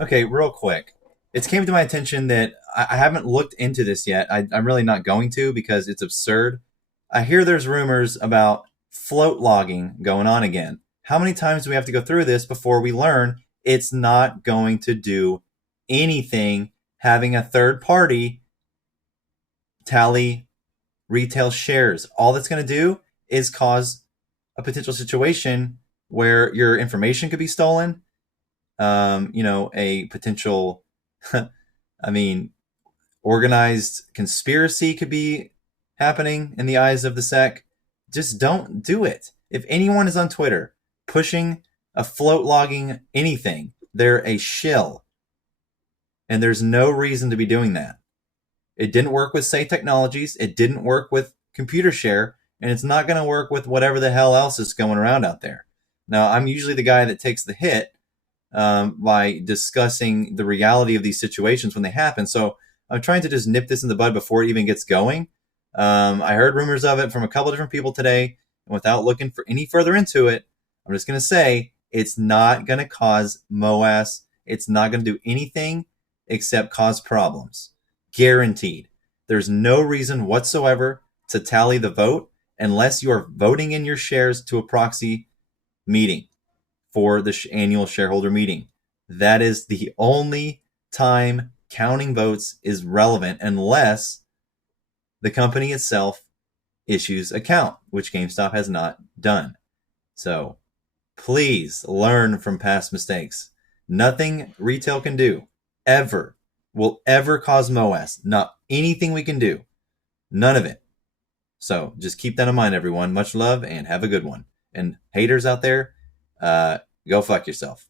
Okay, real quick. It's came to my attention that I haven't looked into this yet. I'm really not going to because it's absurd. I hear there's rumors about float logging going on again. How many times do we have to go through this before we learn it's not going to do anything having a third party tally retail shares? All that's going to do is cause a potential situation where your information could be stolen, a potential, I mean, organized conspiracy could be happening in the eyes of the SEC. Just don't do it. If anyone is on Twitter pushing a float logging anything, they're a shill. And there's no reason to be doing that. It didn't work with Say Technologies. It didn't work with ComputerShare. And it's not going to work with whatever the hell else is going around out there. Now, I'm usually the guy that takes the hit by discussing the reality of these situations when they happen. So I'm trying to just nip this in the bud before it even gets going. I heard rumors of it from a couple different people today, and without looking for any further into it, I'm just going to say it's not going to cause MOAS. It's not going to do anything except cause problems. Guaranteed. There's no reason whatsoever to tally the vote unless you are voting in your shares to a proxy meeting for the annual shareholder meeting. That is the only time counting votes is relevant unless the company itself issues a count, which GameStop has not done. So please learn from past mistakes. Nothing retail can do ever will ever cause MOAS. Not anything we can do. None of it. So just keep that in mind, everyone. Much love and have a good one. And haters out there, go fuck yourself.